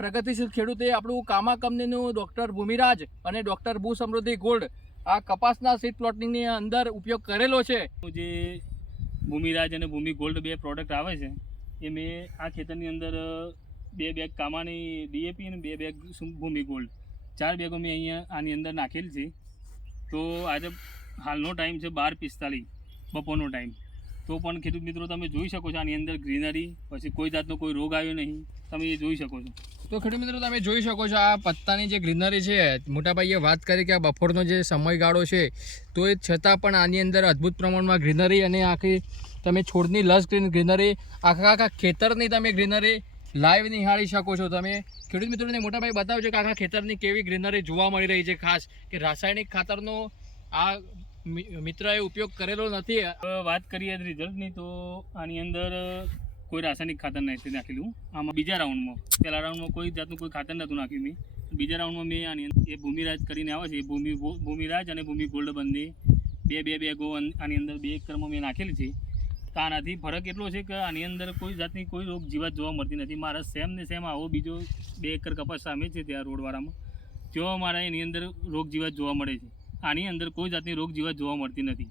પ્રગતિશીલ ખેડૂતે આપણું કામા કંપનીનું ડૉક્ટર ભૂમિરાજ અને ડૉક્ટર ભૂ સમૃદ્ધિ ગોલ્ડ આ કપાસના સીડ પ્લોટિંગની અંદર ઉપયોગ કરેલો છે. જે ભૂમિરાજ અને ભૂમિ ગોલ્ડ બે પ્રોડક્ટ આવે છે એ મેં આ ખેતરની અંદર 2 બેગ કામાની ડીએપી અને 2 બેગ ભૂમિ ગોલ્ડ 4 બેગો મેં અહીંયા આની અંદર નાખેલી છે. તો આજે હાલનો ટાઈમ છે 12:45 બપોરનો ટાઈમ. તો પણ ખેડૂત મિત્રો તમે જોઈ શકો છો આની અંદર ગ્રીનરી, પછી કોઈ જાતનો કોઈ રોગ આવ્યો નહીં, તમે એ જોઈ શકો છો. તો ખેડૂત મિત્રો તમે જોઈ શકો છો આ પત્તાની જે ગ્રીનરી છે, મોટાભાઈએ વાત કરી કે આ બપોરનો જે સમયગાળો છે તો એ છતાં પણ આની અંદર અદ્ભુત પ્રમાણમાં ગ્રીનરી અને આખી તમે છોડની લસ ગ્રીનરી આખા ખેતરની તમે ગ્રીનરી લાઈવ નિહાળી શકો છો. તમે ખેડૂત મિત્રોને મોટાભાઈ બતાવજો કે આખા ખેતરની કેવી ગ્રીનરી જોવા મળી રહી છે. ખાસ કે રાસાયણિક ખાતરનો આ મિત્રએ ઉપયોગ કરેલો નથી. વાત કરીએ રિઝલ્ટની તો આની અંદર કોઈ રાસાયણિક ખાતર નથી નાખેલું. આમાં બીજા રાઉન્ડમાં, પહેલા રાઉન્ડમાં કોઈ જાતનું કોઈ ખાતર નહોતું નાખ્યું મેં. બીજા રાઉન્ડમાં મેં આની અંદર એ ભૂમિરાજ કરીને આવે છે, ભૂમિરાજ અને ભૂમિ ગોલ્ડ બંને બે બેગો આની અંદર 2 એકરમાં મેં નાખેલી છે. તો આનાથી ફરક એટલો છે કે આની અંદર કોઈ જાતની કોઈ રોગ જીવાત જોવા મળતી નથી. મારા સેમ ને સેમ આવો બીજો 2 એકર કપાસ સામે છે ત્યાં રોડવાળામાં, તેઓ મારા એની અંદર રોગ જીવાત જોવા મળે છે. આની અંદર કોઈ જાતની રોગ જીવાત જોવા મળતી નથી.